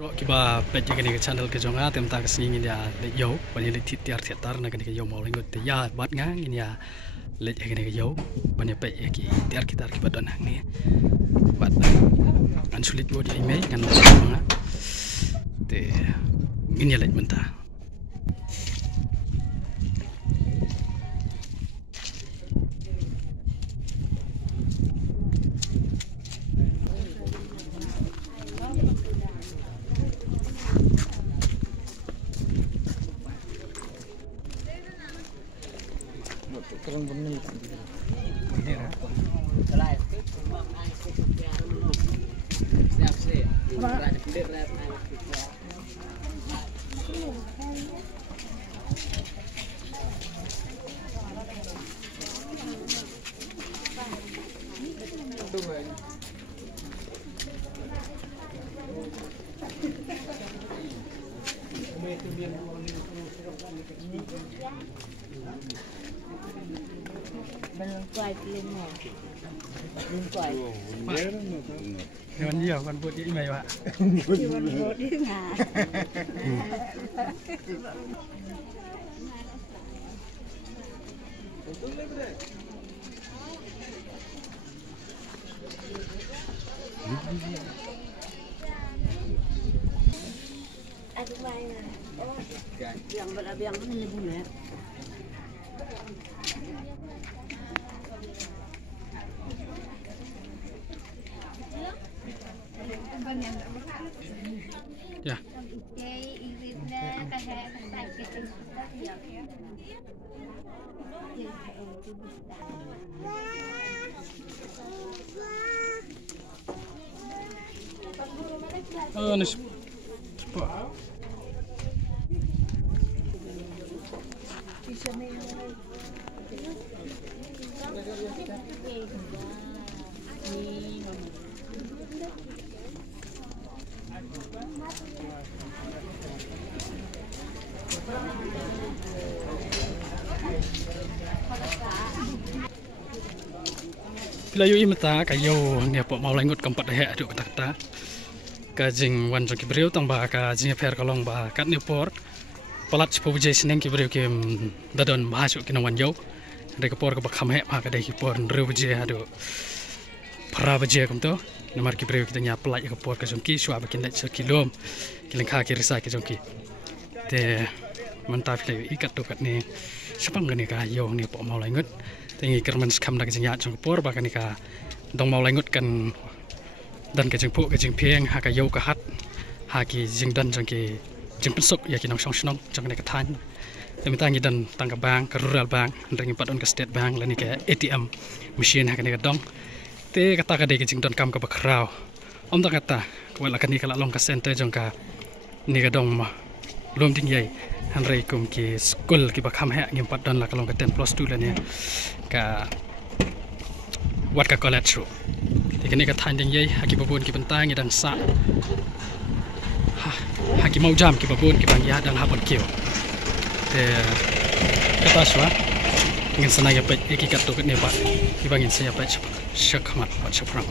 Kiba pet ke channel ke jonga tem ta kesini ya le yo bani le tiar theater na ke yo mau lengot ya bat ngang ini ya le ke yo bani pet ki tiar kita ki badan ni bat an sulit bo di email kan jonga te ini le mentah. Kurang benih Belum kuat belum mau. Belum kuat. Yang dia kan buat di email pak. Cuma buat dia nggak. Aduh mana? Oh, yang berabang ini bunga. Ya. Oh, nih. Pelayu imata kayo ni apa mau lengut keempat deh aduk kata kajing wan jong kibriu tang ba kajing fair kalong ba kat ni por palat sipo bujai seneng kibriu kim dadon masuk kina wan jauh dari kepor ke bakam he maka dari kepor nru bujai aduk para bujai kum tu nomor kibriu kita nya pelat kepor ke jongki suah bakin dak kilom kilengka kirisa ke jongki te mantap pelayu ikat tu kat ni sepang gani kayo ni apa mau lengut tinggi kerman skam dak jengya jong por bahkan ika dong mau lengut kan dan ke jeng pu ke jeng pieng ha ka yo ka hat ha ki jeng dan jong ki jeng pensuk ya ki nong song snong jong ne ka than demi tangi dan tangka bang ke rural bang ndeng pat on ke state bank lani ke ATM machine ha ka ne ka dong te kata ka de ke jeng dan kam ka bakrau om ta kata ko la kan ni kala long ka center jong ka ni ka dong ma lom ting yai han rei kum ki school ki bakham he ngim pat dan la kalong ka 10 plus 2 lani ka wat ka college ru kini ka than ding yai haki babun ki bentang dan sa haki mau jam ki babun ki bang ya dan habon kiu te kata swa ingin senang ya pet iki kat tu kat ne ba ki bangin saya pet syakmat pat syapram